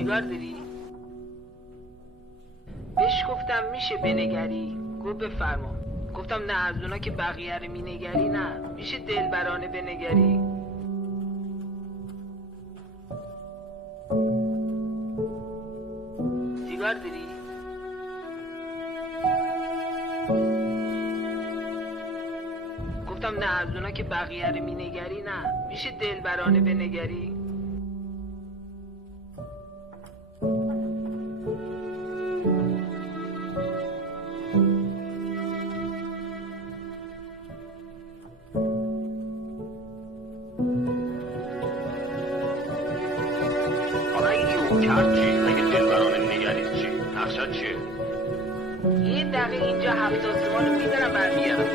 سیگار داری؟ بهش گفتم میشه بنگری؟ گفت بفرما. گفتم نه از اونا که بقیه رو مینگری، نه میشه دلبرانه بنگری؟ سیگار داری؟ گفتم نه از اونا که بقیه رو مینگری، نه میشه دلبرانه بنگری؟ کرد چی؟ اگه دلبرانه نگرید چی؟ نقشت چیه؟ یه دقیقه اینجا 70 تومن رو میدارم برمیارم.